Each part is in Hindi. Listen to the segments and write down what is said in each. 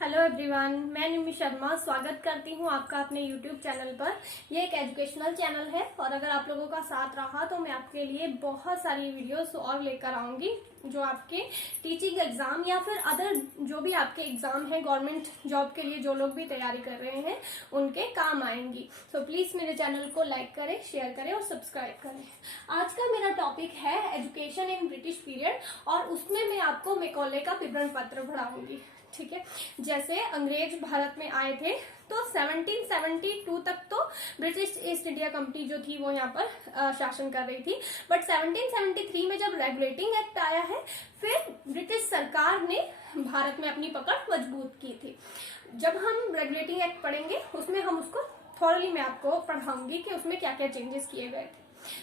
हेलो एवरीवन, मैं निमी शर्मा स्वागत करती हूँ आपका अपने यूट्यूब चैनल पर। ये एक एजुकेशनल चैनल है और अगर आप लोगों का साथ रहा तो मैं आपके लिए बहुत सारी वीडियोस और लेकर आऊंगी जो आपके टीचिंग एग्जाम या फिर अदर जो भी आपके एग्जाम है गवर्नमेंट जॉब के लिए जो लोग भी तैयारी कर रहे हैं उनके काम आएंगी। सो प्लीज मेरे चैनल को लाइक करें, शेयर करें और सब्सक्राइब करें। आज का मेरा टॉपिक है एजुकेशन इन ब्रिटिश पीरियड और उसमें मैं आपको मैकॉले का विवरण पत्र पढ़ाऊंगी। ठीक है, जैसे अंग्रेज भारत में आए थे तो 1772 तक तो ब्रिटिश ईस्ट इंडिया कंपनी जो थी वो यहाँ पर शासन कर रही थी। बट 1773 में जब रेगुलेटिंग एक्ट आया है फिर ब्रिटिश सरकार ने भारत में अपनी पकड़ मजबूत की थी। जब हम रेगुलेटिंग एक्ट पढ़ेंगे उसमें हम उसको थॉरली मैं आपको पढ़ाऊंगी कि उसमें क्या क्या चेंजेस किए गए थे।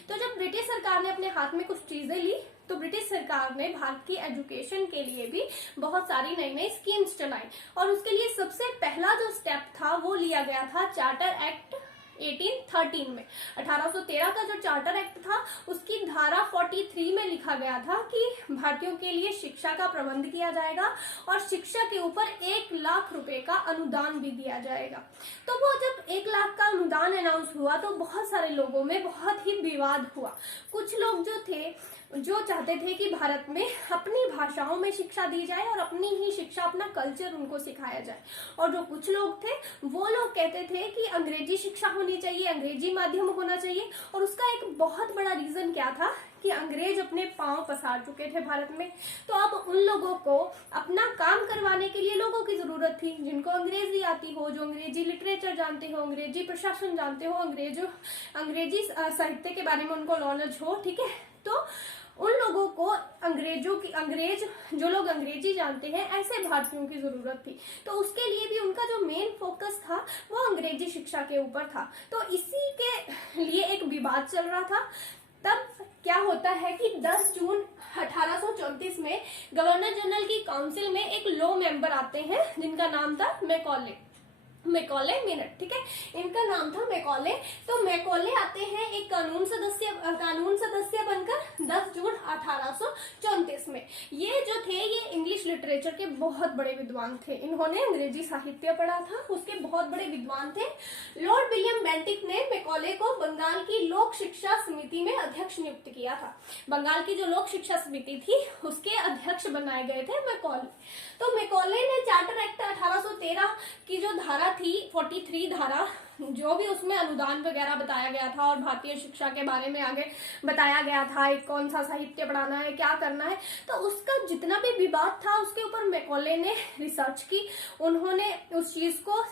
तो जब ब्रिटिश सरकार ने अपने हाथ में कुछ चीजें ली तो ब्रिटिश सरकार ने भारत की एजुकेशन के लिए भी बहुत सारी नई नई स्कीम्स चलाई और उसके लिए सबसे पहला जो स्टेप था वो लिया गया था चार्टर एक्ट 1813 में। 1813 का जो चार्टर एक्ट था उसकी धारा 43 में लिखा गया था कि भारतीयों के लिए शिक्षा का प्रबंध किया जाएगा और शिक्षा के ऊपर 1 लाख रुपए का अनुदान भी दिया जाएगा। तो वो जब 1 लाख का अनुदान अनाउंस हुआ तो बहुत सारे लोगों में बहुत ही विवाद हुआ। कुछ लोग जो चाहते थे कि भारत में अपनी भाषाओं में शिक्षा दी जाए और अपनी ही शिक्षा, अपना कल्चर उनको सिखाया जाए, और जो कुछ लोग थे वो लोग कहते थे कि अंग्रेजी शिक्षा होनी चाहिए, अंग्रेजी माध्यम होना चाहिए। और उसका एक बहुत बड़ा रीजन क्या था कि अंग्रेज अपने पांव पसार चुके थे भारत में। तो अब उन लोगों को अपना काम करवाने के लिए लोगों की जरूरत थी जिनको अंग्रेजी आती हो, जो अंग्रेजी लिटरेचर जानते हो, अंग्रेजी प्रशासन जानते हो, अंग्रेजी साहित्य के बारे में उनको नॉलेज हो। ठीक है, तो उन लोगों को अंग्रेज जो लोग अंग्रेजी जानते हैं ऐसे भारतीयों की जरूरत थी। तो उसके लिए भी उनका जो मेन फोकस था वो अंग्रेजी शिक्षा के ऊपर था। तो इसी के लिए एक विवाद चल रहा था। तब क्या होता है कि 10 जून 1834 में गवर्नर जनरल की काउंसिल में एक लॉ मेंबर आते हैं जिनका नाम था मैकॉले मिनट। ठीक है, इनका नाम था मैकॉले। तो मैकॉले आते हैं एक कानून सदस्य बनकर 10 जून 1834 में। ये जो थे ये इंग्लिश लिटरेचर के बहुत बड़े विद्वान थे। इन्होंने अंग्रेजी साहित्य पढ़ा था, उसके बहुत बड़े विद्वान थे। लॉर्ड विलियम बेंटिक ने मैकॉले को बंगाल की लोक शिक्षा समिति में अध्यक्ष नियुक्त किया था। बंगाल की जो लोक शिक्षा समिति थी उसके अध्यक्ष बनाए गए थे मैकॉले। तो मैकॉले ने चार्टर एक्ट 1813 की जो धारा थी 43 धारा, जो भी उसमें अनुदान वगैरह बताया गया था और भारतीय शिक्षा के बारे में आगे बताया गया था, एक कौन सा साहित्य पढ़ाना है, क्या करना है, तो उसका जितना भी विवाद था उसके ऊपर मैकॉले ने रिसर्च की। उन्होंने उस चीज को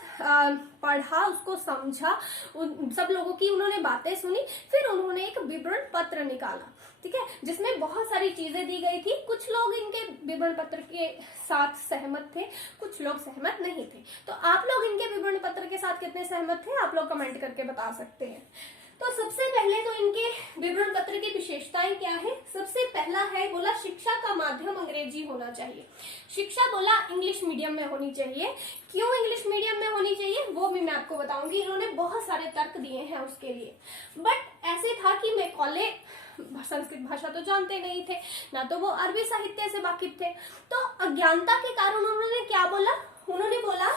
पढ़ा, उसको समझा, सब लोगों की उन्होंने बातें सुनी, फिर उन्होंने एक विवरण पत्र निकाला। ठीक है, जिसमें बहुत सारी चीजें दी गई थी। कुछ लोग इनके विवरण पत्र के साथ सहमत थे, कुछ लोग सहमत नहीं थे। तो आप लोग इनके विवरण पत्र के साथ कितने सहमत थे आप लोग कमेंट करके बता सकते हैं। तो सबसे पहले तो इनके विवरण पत्र की विशेषताएं क्या है। सबसे पहला है, बोला शिक्षा का माध्यम अंग्रेजी होना चाहिए। शिक्षा बोला इंग्लिश मीडियम में होनी चाहिए। क्यों इंग्लिश मीडियम में होनी चाहिए वो भी मैं आपको बताऊंगी। इन्होंने बहुत सारे तर्क दिए हैं उसके लिए। बट ऐसे था कि मैकॉले संस्कृत भाषा तो जानते नहीं थे, ना तो वो अरबी साहित्य से वाकिफ थे। तो अज्ञानता के कारण उन्होंने क्या बोला, उन्होंने बोला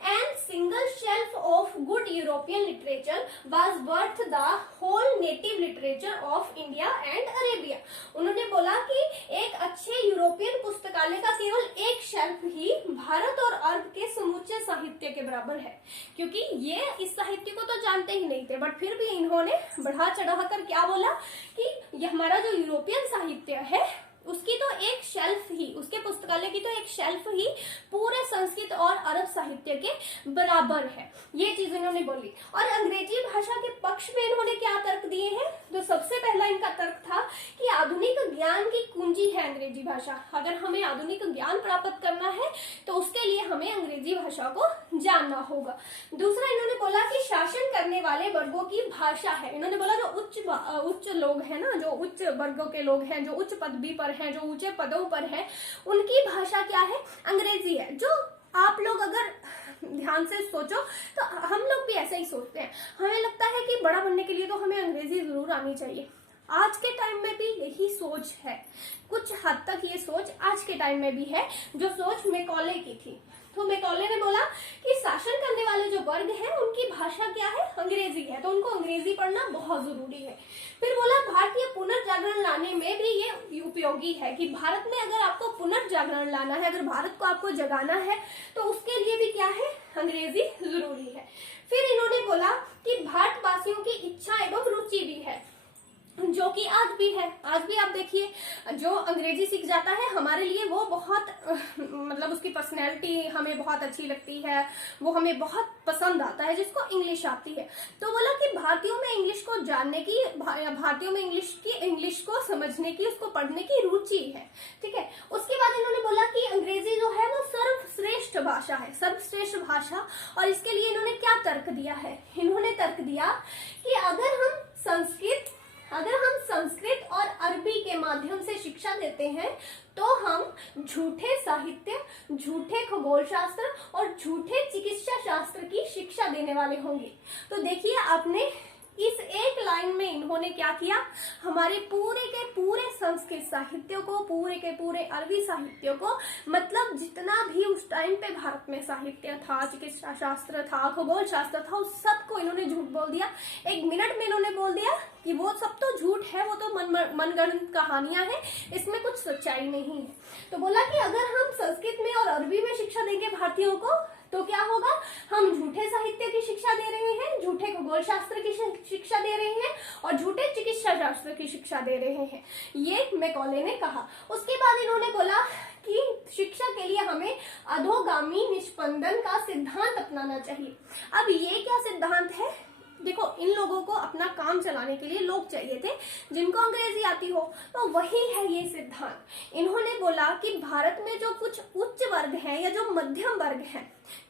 and single shelf of good European literature was worth the whole native literature of India and Arabia. उन्होंने बोला कि एक अच्छे यूरोपियन पुस्तकालय का केवल एक शेल्फ ही भारत और अरब के समूचे साहित्य के बराबर है। क्योंकि ये इस साहित्य को तो जानते ही नहीं थे, बट फिर भी इन्होंने बढ़ा चढ़ा कर क्या बोला कि ये हमारा जो यूरोपियन साहित्य है उसकी तो एक शेल्फ ही, उसके पुस्तकालय की तो एक शेल्फ ही पूरे संस्कृत और अरब साहित्य के बराबर है। ये चीज इन्होंने बोली। और अंग्रेजी भाषा के पक्ष में इन्होंने क्या तर्क दिए हैं। तो सबसे पहला इनका तर्क था कि आधुनिक ज्ञान की कुंजी है अंग्रेजी भाषा। अगर हमें आधुनिक ज्ञान प्राप्त करना है तो उसके लिए हमें अंग्रेजी भाषा को जानना होगा। दूसरा इन्होंने बोला कि शासन करने वाले वर्गों की भाषा है। इन्होंने बोला जो उच्च लोग हैं ना, जो उच्च वर्गों के लोग हैं, जो उच्च पदवी पर हैं, जो ऊंचे पदों पर हैं, उनकी भाषा क्या है, अंग्रेजी है। जो आप लोग अगर ध्यान से सोचो तो हम लोग भी ऐसे ही सोचते हैं। हमें लगता है कि बड़ा बनने के लिए तो हमें अंग्रेजी जरूर आनी चाहिए। आज के टाइम में भी यही सोच है, कुछ हद तक ये सोच आज के टाइम में भी है जो सोच मैकॉले की थी। तो मैकॉले ने वर्ग है उनकी भाषा क्या है, अंग्रेजी है, तो उनको अंग्रेजी पढ़ना बहुत जरूरी है। फिर बोला भारतीय पुनर्जागरण लाने में भी ये उपयोगी है कि भारत में अगर आपको पुनर्जागरण लाना है, अगर भारत को आपको जगाना है तो उसके लिए भी क्या है, अंग्रेजी जरूरी है। फिर इन्होंने बोला कि भारतवासियों की इच्छा एवं रुचि भी है, जो कि आज भी है। आज भी आप देखिए, जो अंग्रेजी सीख जाता है हमारे लिए वो बहुत मतलब उसकी पर्सनैलिटी हमें बहुत अच्छी लगती है, वो हमें बहुत पसंद आता है जिसको इंग्लिश आती है। तो बोला कि भारतीयों में इंग्लिश को जानने की, भारतीयों में इंग्लिश को समझने की, उसको पढ़ने की रुचि है। ठीक है। उसके बाद इन्होंने बोला कि अंग्रेजी जो है वो सर्वश्रेष्ठ भाषा है, सर्वश्रेष्ठ भाषा। और इसके लिए इन्होंने क्या तर्क दिया है, इन्होंने तर्क दिया कि अगर हम संस्कृत और अरबी के माध्यम से शिक्षा देते हैं तो हम झूठे साहित्य, झूठे खगोल शास्त्र और झूठे चिकित्सा शास्त्र की शिक्षा देने वाले होंगे। तो देखिए आपने इस एक लाइन में इन्होंने क्या किया, हमारे पूरे के पूरे संस्कृत साहित्य को, पूरे के पूरे अरबी साहित्य को, मतलब जितना भी उस टाइम पे भारत में साहित्य था, चिकित्सा शास्त्र था, खगोल शास्त्र था, उस सबको इन्होंने झूठ बोल दिया। एक मिनट में इन्होंने बोल दिया कि वो सब तो झूठ है, वो तो मनगढ़ंत कहानियां हैं, इसमें कुछ सच्चाई नहीं है। तो बोला कि अगर हम संस्कृत में और अरबी में शिक्षा देंगे भारतीयों को तो क्या होगा, हम झूठे साहित्य की शिक्षा दे रहे हैं, झूठे खगोल शास्त्र की शिक्षा दे रहे हैं और झूठे चिकित्सा शास्त्र की शिक्षा दे रहे हैं, ये मैकॉले ने कहा। उसके बाद इन्होंने बोला कि शिक्षा के लिए हमें अधोगामी निष्पंदन का सिद्धांत अपनाना चाहिए। अब ये क्या सिद्धांत है, देखो इन लोगों को अपना काम चलाने के लिए लोग चाहिए थे जिनको अंग्रेजी आती हो, तो वही है ये सिद्धांत। इन्होंने बोला कि भारत में जो कुछ उच्च वर्ग है या जो मध्यम वर्ग है,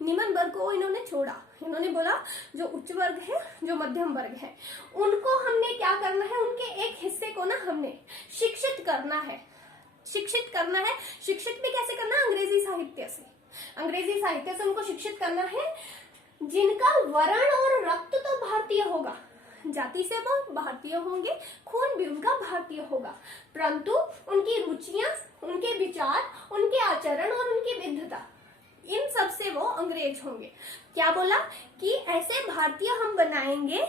निम्न वर्ग को इन्होंने छोड़ा, इन्होंने बोला जो उच्च वर्ग है, जो मध्यम वर्ग है, उनको हमने क्या करना है, उनके एक हिस्से को ना हमने शिक्षित करना है, शिक्षित करना है। शिक्षित भी कैसे करना है, अंग्रेजी साहित्य से, अंग्रेजी साहित्य से उनको शिक्षित करना है, जिनका वर्ण और रक्त तो भारतीय होगा, जाति से वो भारतीय होंगे, खून भी उनका भारतीय होगा, परंतु उनकी रुचियां, उनके विचार, उनके आचरण और उनकी विविधता, इन सब से वो अंग्रेज होंगे। क्या बोला कि ऐसे भारतीय हम बनाएंगे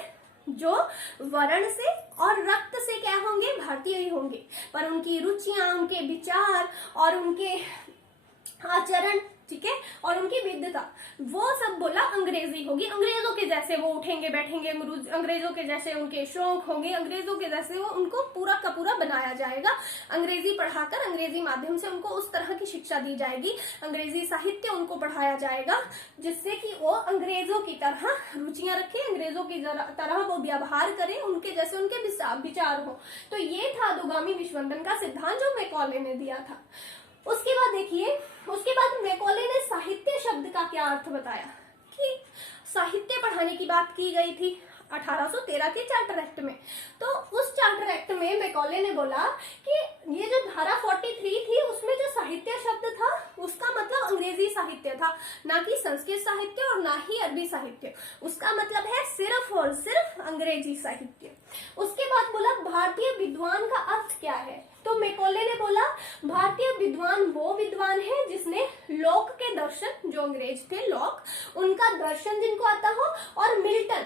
जो वर्ण से और रक्त से क्या होंगे, भारतीय ही होंगे, पर उनकी रुचियां, उनके विचार और उनके आचरण, ठीक है, और उनकी विविधता, वो सब बोला अंग्रेजी होगी। अंग्रेजों के जैसे वो उठेंगे बैठेंगे, अंग्रेजों के जैसे उनके शौक होंगे, अंग्रेजों के जैसे वो उनको पूरा का पूरा बनाया जाएगा। अंग्रेजी पढ़ाकर, अंग्रेजी माध्यम से उनको उस तरह की शिक्षा दी जाएगी, अंग्रेजी साहित्य उनको पढ़ाया जाएगा जिससे कि वो अंग्रेजों की तरह रुचियां रखें, अंग्रेजों की तरह वो व्यवहार करें, उनके जैसे उनके विचार हो। तो ये था अधोगामी निष्पंदन का सिद्धांत जो मैकॉले ने दिया था। उसके बाद देखिए, उसके बाद मैकॉले ने साहित्य शब्द का क्या अर्थ बताया कि साहित्य पढ़ाने की बात की गई थी 1813 के चार्टर एक्ट में। तो उस चार्टर एक्ट में मैकॉले ने बोला कि ये जो धारा 43 थी उसमें जो साहित्य शब्द था उसका मतलब अंग्रेजी साहित्य था, ना कि संस्कृत साहित्य और ना ही अरबी साहित्य, उसका मतलब है सिर्फ और सिर्फ अंग्रेजी साहित्य। उसके बाद बोला भारतीय विद्वान का अर्थ क्या है, तो मैकॉले ने बोला भारतीय विद्वान वो विद्वान है जिसने लॉक के दर्शन, जो अंग्रेज थे लॉक, उनका दर्शन जिनको आता हो, और मिल्टन,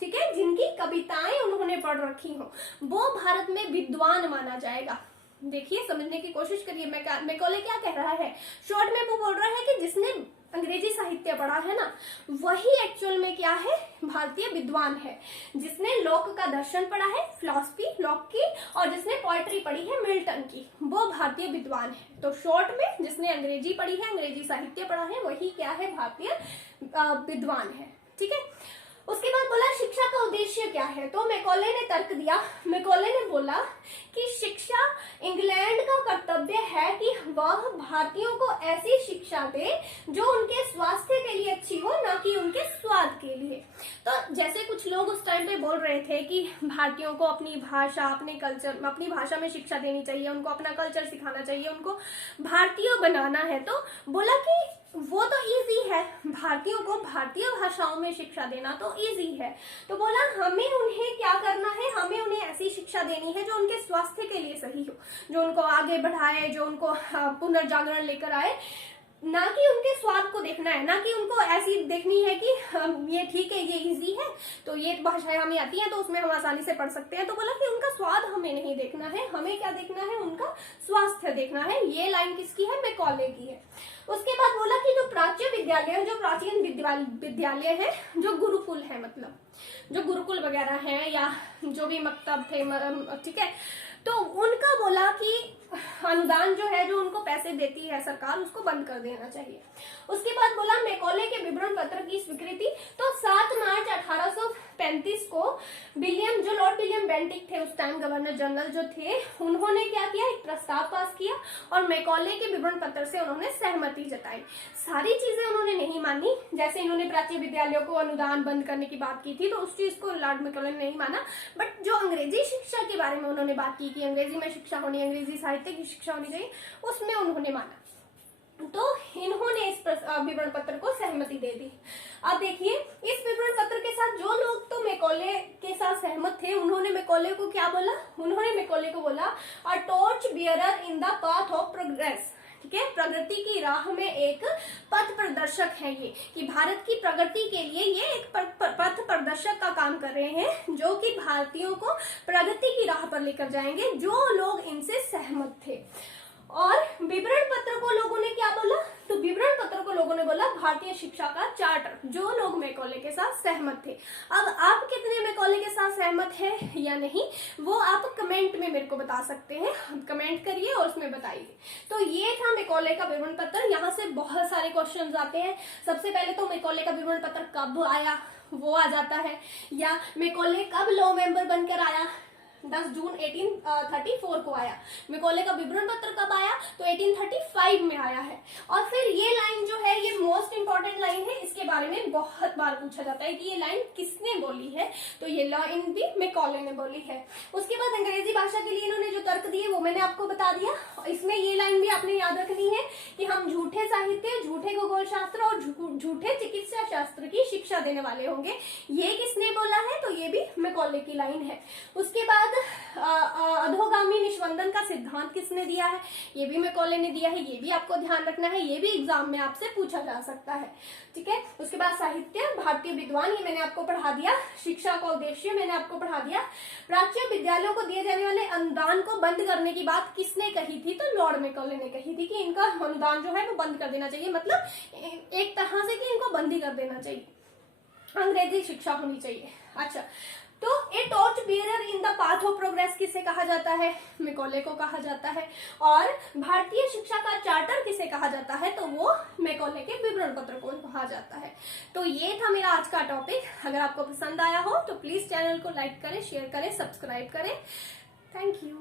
ठीक है, जिनकी कविताएं उन्होंने पढ़ रखी हो, वो भारत में विद्वान माना जाएगा। देखिए समझने की कोशिश करिए मैकॉले क्या कह रहा है। शॉर्ट में वो बोल रहा है कि जिसने अंग्रेजी साहित्य पढ़ा है ना, वही एक्चुअल में क्या है, भारतीय विद्वान है। जिसने लॉक का दर्शन पढ़ा है, फिलॉसफी लॉक की, और जिसने पोएट्री पढ़ी है मिल्टन की, वो भारतीय विद्वान है। तो शॉर्ट में जिसने अंग्रेजी पढ़ी है, अंग्रेजी साहित्य पढ़ा है, वही क्या है, भारतीय विद्वान है। ठीक है। उसके बाद बोला शिक्षा का उद्देश्य क्या है, तो मैकॉले ने तर्क दिया। मैकॉले ने बोला कि शिक्षा इंग्लैंड का कर्तव्य है कि वह भारतीयों को ऐसी शिक्षा दे जो उनके स्वास्थ्य के लिए अच्छी हो, ना कि उनके स्वाद के लिए। तो जैसे कुछ लोग उस टाइम पे बोल रहे थे कि भारतीयों को अपनी भाषा, अपने कल्चर, अपनी भाषा में शिक्षा देनी चाहिए, उनको अपना कल्चर सिखाना चाहिए, उनको भारतीय बनाना है, तो बोला कि वो तो इजी है, भारतीयों को भारतीय भाषाओं में शिक्षा देना तो इजी है। तो बोला हमें उन्हें क्या करना है, हमें उन्हें ऐसी शिक्षा देनी है जो उनके स्वास्थ्य के लिए सही हो, जो उनको आगे बढ़ाए, जो उनको पुनर्जागरण लेकर आए, ना कि उनके स्वाद को देखना है, ना कि उनको ऐसी देखनी है कि ये ठीक है, ये इजी है तो ये भाषाएं हमें आती हैं तो उसमें हम आसानी से पढ़ सकते हैं। तो बोला कि उनका स्वाद हमें नहीं देखना है, हमें क्या देखना है, उनका स्वास्थ्य देखना है। ये लाइन किसकी है? मैकॉले की है। उसके बाद बोला कि जो प्राच्य विद्यालय, जो प्राचीन विद्यालय है, जो गुरुकुल है, मतलब जो गुरुकुल वगैरह हैं या जो भी मकतब थे, ठीक है, तो उनका बोला कि अनुदान जो है, जो उनको पैसे देती है सरकार, उसको बंद कर देना चाहिए। उसके बाद बोला मैकॉले के विवरण पत्र की स्वीकृति। तो 7 मार्च 1835 को विलियम, जो लॉर्ड विलियम बेंटिक थे उस टाइम गवर्नर जनरल जो थे, उन्होंने क्या किया, एक प्रस्ताव पास किया और मैकॉले के विवरण पत्र से उन्होंने सहमति जताई। सारी चीजें उन्होंने नहीं मानी, जैसे इन्होंने प्राच्य विद्यालयों को अनुदान बंद करने की बात की थी तो उस चीज को लॉर्ड मैकॉले ने नहीं माना, बट जो अंग्रेजी शिक्षा के बारे में उन्होंने बात की कि अंग्रेजी में शिक्षा होनी, अंग्रेजी साहित्य की शिक्षा होनी चाहिए, उसमें उन्होंने माना। तो इन्होंने इस विवरण पत्र को सहमति दे दी। अब देखिए, इस विवरण पत्र के साथ जो लोग तो मैकॉले के साथ सहमत थे, उन्होंने मैकॉले को क्या बोला? उन्होंने मैकॉले को बोला a torch bearer in the path of progress. ठीक है, प्रगति की राह में एक पथ प्रदर्शक है ये, कि भारत की प्रगति के लिए ये एक पथ प्रदर्शक का काम कर रहे हैं, जो कि भारतीयों को प्रगति की राह पर लेकर जाएंगे, जो लोग इनसे सहमत थे। और विवरण पत्र को लोगों ने क्या बोला? तो विवरण पत्र को लोगों ने बोला भारतीय शिक्षा का चार्टर, जो लोग मैकॉले के साथ सहमत थे। अब आप कितने मैकॉले के साथ सहमत हैं या नहीं, वो आप कमेंट में मेरे को बता सकते हैं, कमेंट करिए और उसमें बताइए। तो ये था मैकॉले का विवरण पत्र। यहाँ से बहुत सारे क्वेश्चन आते हैं। सबसे पहले तो मैकॉले का विवरण पत्र कब आया वो आ जाता है, या मैकॉले कब लॉ मेंबर बनकर आया? 10 जून 1834 को आया। मैकॉले का विवरण पत्र कब आया? तो 1835 में आया है। और फिर ये लाइन जो है, ये मोस्ट इंपॉर्टेंट लाइन है, इसके बारे में बहुत बार पूछा जाता है कि ये लाइन किसने बोली है, तो ये लाइन भी मैकॉले ने बोली है। उसके बाद अंग्रेजी भाषा के लिए इन्होंने जो तर्क दिए वो मैंने आपको बता दिया। इसमें ये लाइन भी आपने याद रखनी है कि हम झूठे साहित्य, झूठे खगोल शास्त्र और झूठे चिकित्सा शास्त्र की शिक्षा देने वाले होंगे। ये किसने बोला है? तो ये भी मैकॉले की लाइन है। उसके बाद अधोगामी निष्पंदन का सिद्धांत किसने दिया है? ये भी मैकॉले ने दिया है, ये भी आपको ध्यान रखना है, ये भी एग्जाम में आपसे पूछा जा सकता है। ठीक है, उसके बाद साहित्य, भारतीय विद्वान, ये मैंने आपको पढ़ा दिया। शिक्षा का उद्देश्य मैंने आपको पढ़ा दिया। प्राच्य विद्यालयों को दिए जाने वाले अनुदान को बंद करने की बात किसने कही थी? तो लॉर्ड मैकॉले ने कही थी कि इनका अनुदान जो है वो बंद कर देना चाहिए, मतलब एक तरह से कि इनको बंद ही कर देना चाहिए, अंग्रेजी शिक्षा होनी चाहिए। अच्छा, तो a torch bearer in the path of progress किसे कहा जाता है? मैकॉले को कहा जाता है। और भारतीय शिक्षा का चार्टर किसे कहा जाता है? तो वो मैकॉले के विवरण पत्र को कहा जाता है। तो ये था मेरा आज का टॉपिक। अगर आपको पसंद आया हो तो प्लीज चैनल को लाइक करें, शेयर करें, सब्सक्राइब करें। Thank you.